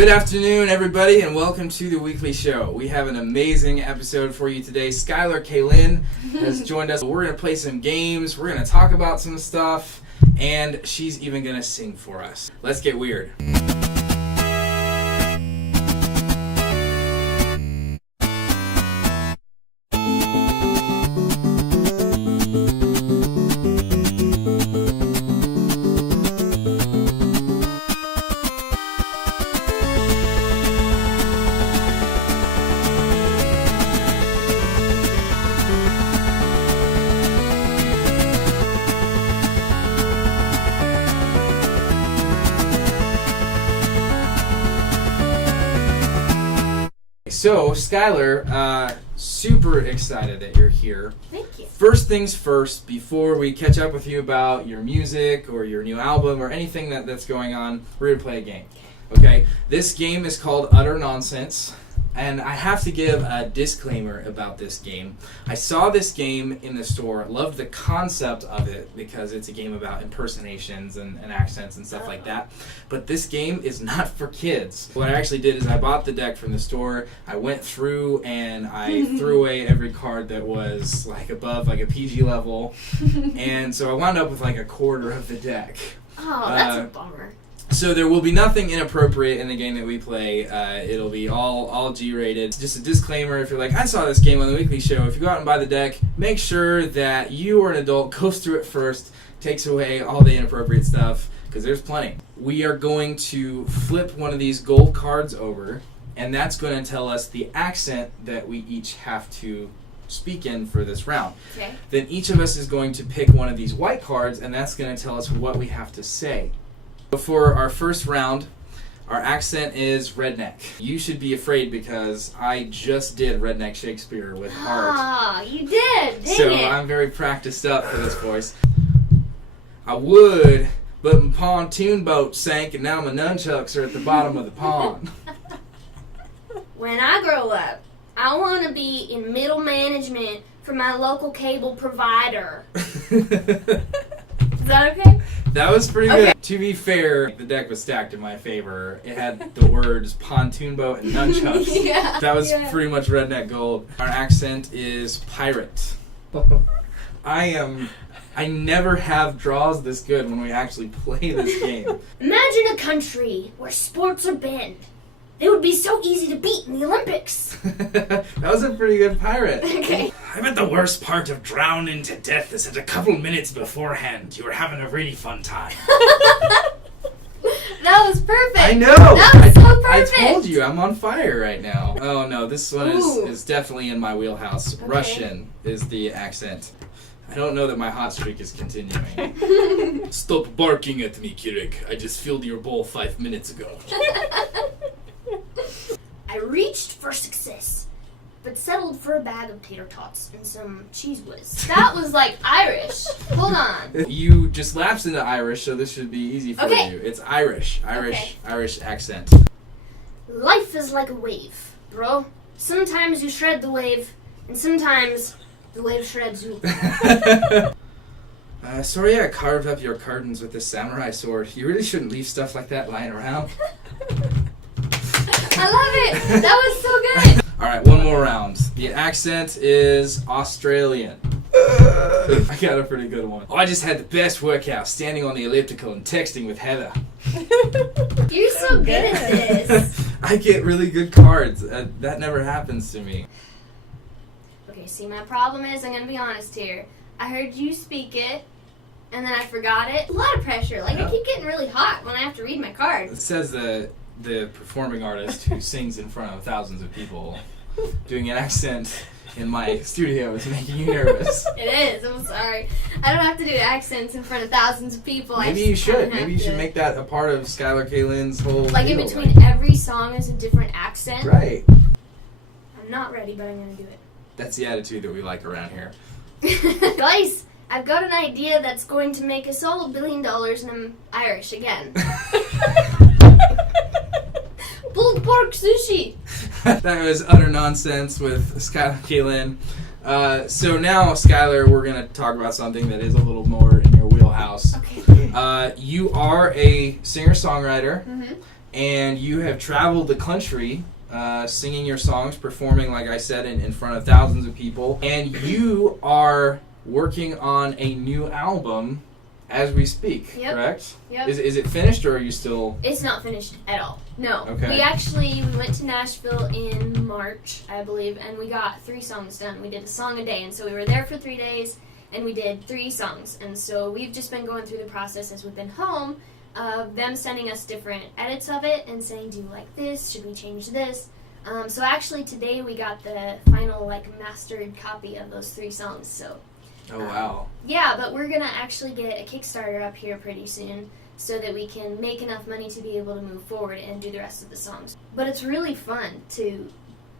Good afternoon, everybody, and welcome to the weekly show. We have an amazing episode for you today. Skylar Kaylyn has joined us. We're going to play some games, we're going to talk about some stuff, and she's even going to sing for us. Let's get weird. So, Skylar, super excited that you're here. Thank you. First things first, before we catch up with you about your music or your new album or anything that's going on, we're going to play a game. Okay? This game is called Utter Nonsense, and I have to give a disclaimer about this game. I saw this game in the store, loved the concept of it because it's a game about impersonations and accents and stuff like that. But this game is not for kids. What I actually did is I bought the deck from the store, I went through and I threw away every card that was like above like a PG level, and so I wound up with like a quarter of the deck. Oh, that's a bummer. So there will be nothing inappropriate in the game that we play. It'll be all G-rated. Just a disclaimer, if you're like, I saw this game on the weekly show, if you go out and buy the deck, make sure that you or an adult goes through it first, takes away all the inappropriate stuff, because there's plenty. We are going to flip one of these gold cards over, and that's going to tell us the accent that we each have to speak in for this round. Okay. Then each of us is going to pick one of these white cards, and that's going to tell us what we have to say. For our first round, our accent is redneck. You should be afraid because I just did redneck Shakespeare with art. Ah, you did, dang So it. I'm very practiced up for this voice. I would, but my pontoon boat sank and now my nunchucks are at the bottom of the pond. When I grow up, I want to be in middle management for my local cable provider. Is that okay? That was pretty Okay. good. To be fair, the deck was stacked in my favor. It had the words pontoon boat and nunchucks. Yeah, That was yeah. pretty much redneck gold. Our accent is pirate. I never have draws this good when we actually play this game. Imagine a country where sports are banned. They would be so easy to beat in the Olympics. That was a pretty good pirate. Okay. I bet the worst part of drowning to death is that a couple minutes beforehand you were having a really fun time. That was perfect. I know! That was so perfect. I told you, I'm on fire right now. Oh no, this one Ooh. is definitely in my wheelhouse. Okay. Russian is the accent. I don't know that my hot streak is continuing. Stop barking at me, Kirik. I just filled your bowl 5 minutes ago. I reached for success, but settled for a bag of tater tots and some cheese whiz. That was like Irish. Hold on. You just lapsed into Irish, so this should be easy for Okay. you. It's Irish. Okay. Irish accent. Life is like a wave, bro. Sometimes you shred the wave, and sometimes the wave shreds you. Sorry I carved up your curtains with this samurai sword. You really shouldn't leave stuff like that lying around. I love it. That was so good. Alright, one more round. The accent is Australian. I got a pretty good one. I just had the best workout standing on the elliptical and texting with Heather. You're so good at this. I get really good cards. That never happens to me. Okay, see, my problem is, I'm going to be honest here. I heard you speak it, and then I forgot it. A lot of pressure. Like, Yeah. I keep getting really hot when I have to read my cards. It says the performing artist who sings in front of thousands of people doing an accent in my studio is making you nervous. It is. I'm sorry. I don't have to do accents in front of thousands of people. Maybe you should. Maybe you should make that a part of Skylar Kaylyn's whole Like in deal, between right? every song is a different accent. Right. I'm not ready, but I'm gonna do That's the attitude that we like around here. it. Guys, I've got an idea that's going to make us all $1 billion, and I'm Irish again. Pulled pork sushi. That was utter nonsense with Skylar Kaylyn. So now, Skylar, we're going to talk about something that is a little more in your wheelhouse. Okay. You are a singer-songwriter. Mm-hmm. and you have traveled the country singing your songs, performing, like I said, in front of thousands of people. And you are working on a new album as we speak, correct? Yep. Is it finished, or are you still... It's not finished at all. No. Okay. We went to Nashville in March, I believe, and we got 3 songs done. We did a song a day, and so we were there for 3 days, and we did 3 songs. And so we've just been going through the process as we've been home of them sending us different edits of it and saying, do you like this? Should we change this? So actually today we got the final mastered copy of those 3 songs. So. Oh, wow. Yeah, but we're going to actually get a Kickstarter up here pretty soon so that we can make enough money to be able to move forward and do the rest of the songs. But it's really fun to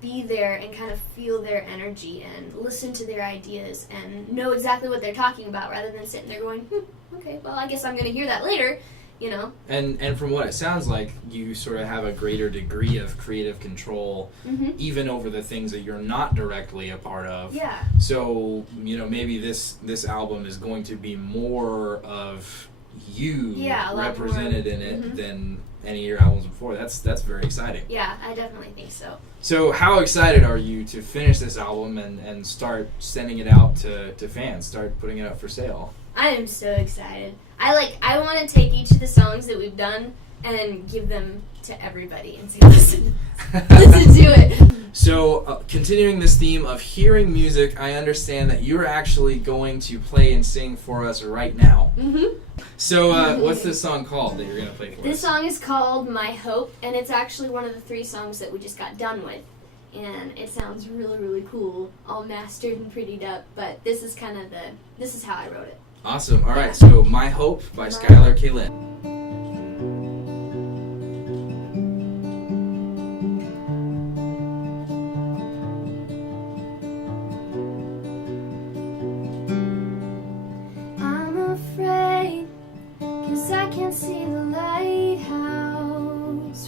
be there and kind of feel their energy and listen to their ideas and know exactly what they're talking about rather than sitting there going, okay, well, I guess I'm going to hear that later. You know. And from what it sounds like, you sort of have a greater degree of creative control, even over the things that you're not directly a part of. Yeah. So, maybe this album is going to be more of you represented in it than any of your albums before. That's very exciting. Yeah, I definitely think so. So how excited are you to finish this album and start sending it out to fans, start putting it up for sale? I am so excited. I want to take each of the songs that we've done and give them to everybody and say, listen to it. So, continuing this theme of hearing music, I understand that you're actually going to play and sing for us right now. So, what's this song called that you're going to play for us? This song is called My Hope, and it's actually one of the 3 songs that we just got done with. And it sounds really, really cool, all mastered and prettied up, but this is how I wrote it. Awesome. All right, so My Hope by Skylar Kaylyn. I'm afraid, 'cause I can't see the lighthouse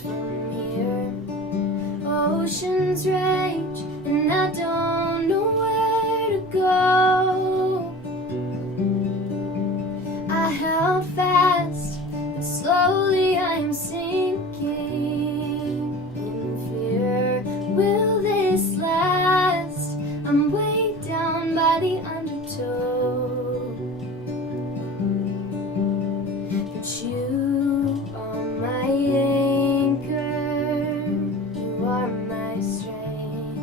from here. Oceans rage, and I don't know where to go. I held fast, but slowly I'm sinking in fear. Will this last? I'm weighed down by the undertow. But you are my anchor, you are my strength,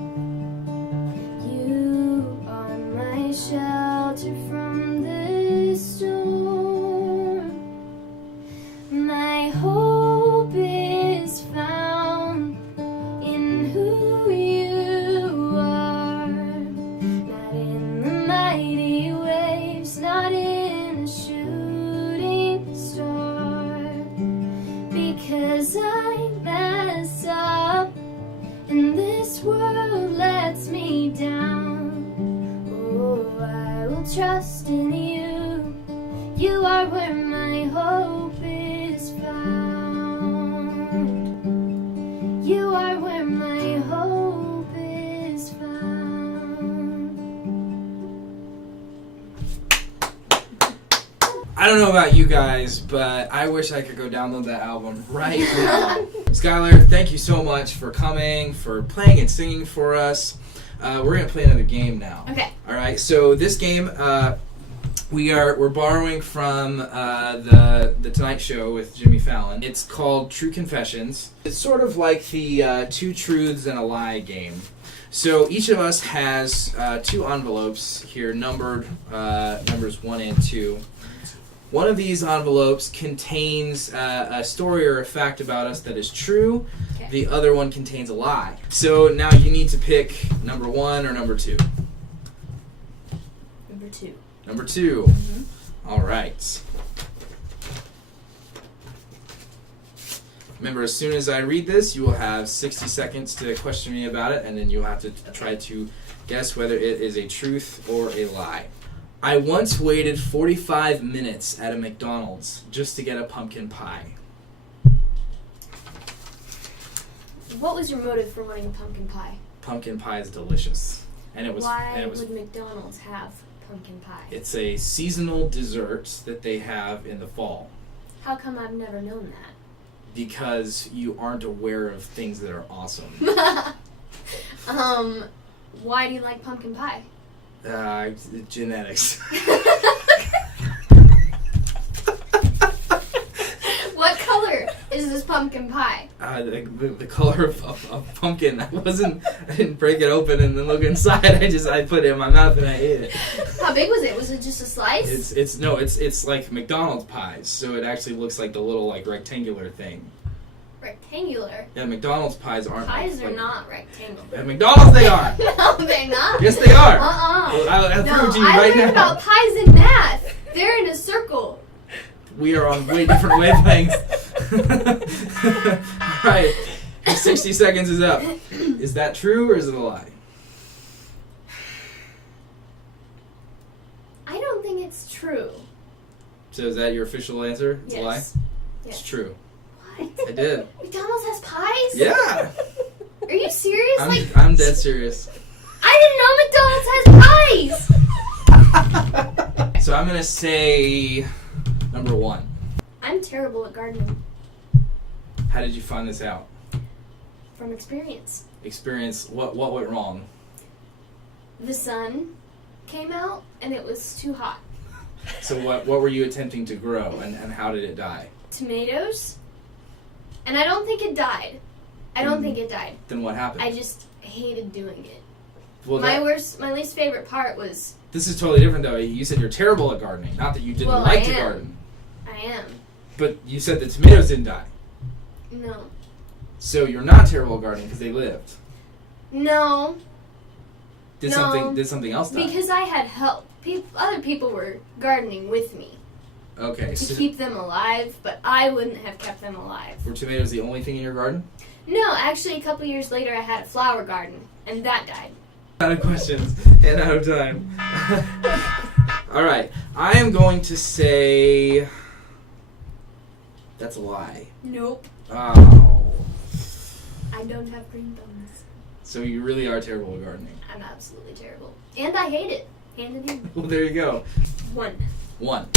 you are my shelter from the storm. My hope is found in who you are, not in the mighty waves, not in a shooting star, because I mess up and this world lets me down. Oh, I will trust in you, you are where my hope is found. You are where my hope is found. I don't know about you guys, but I wish I could go download that album right now. Skylar, thank you so much for coming, for playing and singing for us. We're going to play another game now. Okay. All right, so this game... We're borrowing from the Tonight Show with Jimmy Fallon. It's called True Confessions. It's sort of like the 2 truths and a lie game. So each of us has 2 envelopes here, numbered numbers 1 and 2. One of these envelopes contains a story or a fact about us that is true. Okay. The other one contains a lie. So now you need to pick number 1 or number 2. Number 2. Number 2. All right. Remember, as soon as I read this, you will have 60 seconds to question me about it, and then you'll have to try to guess whether it is a truth or a lie. I once waited 45 minutes at a McDonald's just to get a pumpkin pie. What was your motive for wanting a pumpkin pie? Pumpkin pie is delicious. Why would McDonald's have pumpkin pie? It's a seasonal dessert that they have in the fall. How come I've never known that? because you aren't aware of things that are awesome. Why do you like pumpkin pie? Genetics. What color is this pumpkin pie? The color of pumpkin. I didn't break it open and then look inside. I put it in my mouth and I ate it. How big was it? Was it just a slice? It's like McDonald's pies, so it actually looks like the little like rectangular thing. Rectangular? Yeah, McDonald's pies aren't. Pies are not rectangular. At McDonald's they are. No, they're not. Yes, they are. Well, I'll prove it to you I right learned now. about pies in math. They're in a circle. We are on way different wavelengths. All right, 60 seconds is up. Is that true or is it a lie? I don't think it's true. So is that your official answer? It's Yes. a lie? Yes. It's true. What? I did. McDonald's has pies? Yeah. Are you serious? I'm dead serious. I didn't know McDonald's has pies! So I'm going to say number 1. I'm terrible at gardening. How did you find this out? From experience. Experience, what went wrong? The sun came out and it was too hot. So what were you attempting to grow and how did it die? Tomatoes. And I don't think it died. Then what happened? I just hated doing it. Well, My least favorite part was... This is totally different though. You said you're terrible at gardening. Not that you didn't Well, like I to am. garden. I am. But you said the tomatoes didn't die. No. So you're not terrible at gardening because they lived. No. Did No. something else die? Because I had help. Other people were gardening with me Okay. to So keep them alive, but I wouldn't have kept them alive. were tomatoes the only thing in your garden? No, actually, a couple years later, I had a flower garden, and that died. Out of questions and out of time. All right. I am going to say that's a lie. Nope. Oh. I don't have green thumbs. So you really are terrible at gardening. I'm absolutely terrible. And I hate it. Hand in hand. Well, there you go. 1. 1.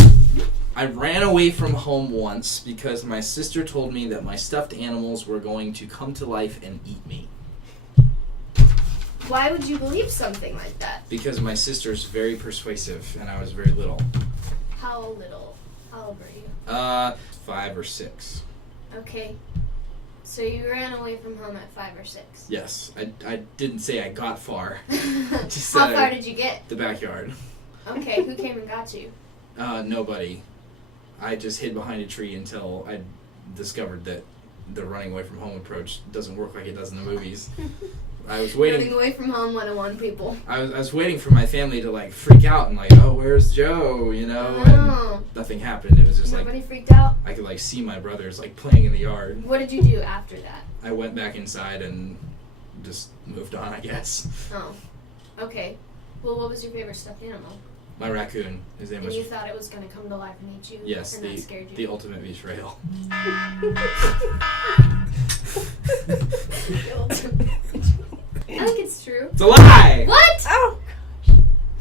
I ran away from home once because my sister told me that my stuffed animals were going to come to life and eat me. Why would you believe something like that? Because my sister's very persuasive and I was very little. How little? How old were you? 5 or 6. Okay. So you ran away from home at 5 or 6. Yes. I didn't say I got far. Just How said far did you get? the backyard. Okay, who came and got you? Nobody. I just hid behind a tree until I discovered that the running away from home approach doesn't work like it does in the movies. I was waiting. Running away from home 101 people. I was waiting for my family to like freak out and like, oh, where's Joe? You know, Oh. and nothing happened. It was just Nobody like freaked out? I could like see my brothers like playing in the yard. What did you do after that? I went back inside and just moved on, I guess. Oh. Okay. Well, what was your favorite stuffed animal? My raccoon. His name And was you thought it was going to come to life and eat you? yes, And that scared you? the ultimate betrayal. I think it's true. It's a lie. What? Oh.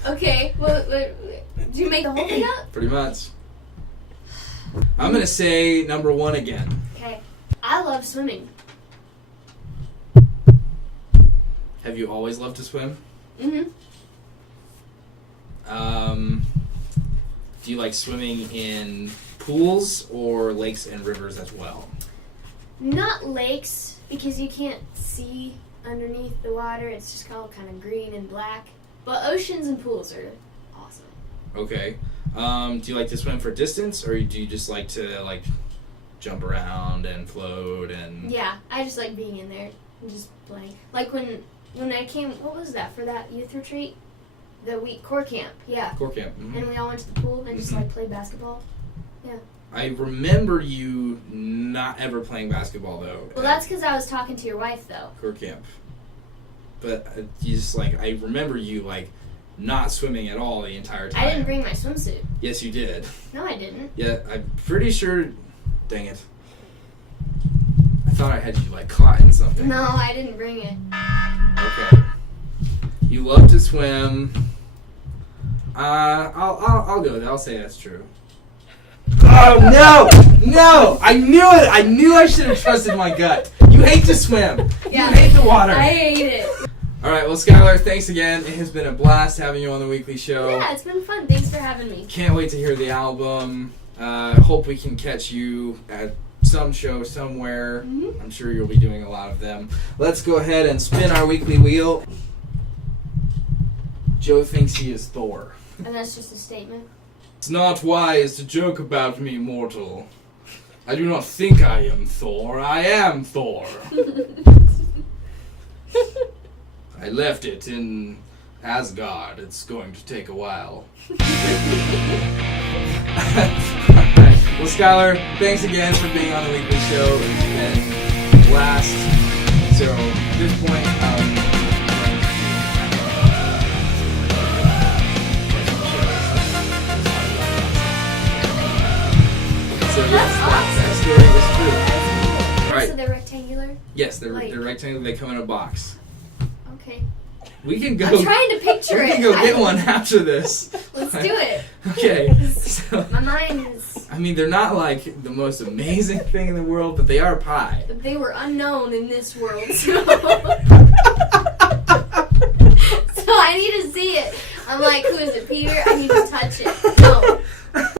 Okay. Well, did you make the whole thing up? Pretty much. I'm gonna say number 1 again. Okay. I love swimming. Have you always loved to swim? Mm-hmm. Do you like swimming in pools or lakes and rivers as well? Not lakes, because you can't see underneath the water. It's just all kind of green and black. But oceans and pools are awesome. Okay. Do you like to swim for distance, or do you just like to like jump around and float and? Yeah, I just like being in there and just playing. Like when I came, what was that for that youth retreat? The week core camp, yeah. Core camp. Mhm. And we all went to the pool and just Mhm. like played basketball. I remember you not ever playing basketball though. Well, that's because I was talking to your wife though. Core camp. But you just like I remember you like not swimming at all the entire time. I didn't bring my swimsuit. Yes, you did. No, I didn't. Yeah, I'm pretty sure. Dang it. I thought I had you like caught in something. No, I didn't bring it. Okay. You love to swim. I'll go. I'll say that's true. Oh, no! I knew it! I knew I should have trusted my gut. You hate to swim. Yeah. You hate the water. I hate it. Alright, well, Skylar, thanks again. It has been a blast having you on the weekly show. Yeah, it's been fun. Thanks for having me. Can't wait to hear the album. Hope we can catch you at some show somewhere. Mm-hmm. I'm sure you'll be doing a lot of them. Let's go ahead and spin our weekly wheel. Joe thinks he is Thor. And that's just a statement. It's not wise to joke about me, mortal. I do not think I am Thor. I am Thor. I left it in Asgard. It's going to take a while. Well, Skylar, thanks again for being on the weekly show. It's been a blast. So, at this point, so yes, that story is true. All right. So they're rectangular? Yes, they're Like- rectangular. They come in a box. Okay. We can go. I'm trying to picture we it. can go get one after this. Let's do it. Okay. So, My mind is... I mean, they're not like the most amazing thing in the world, but they are pie. They were unknown in this world, so...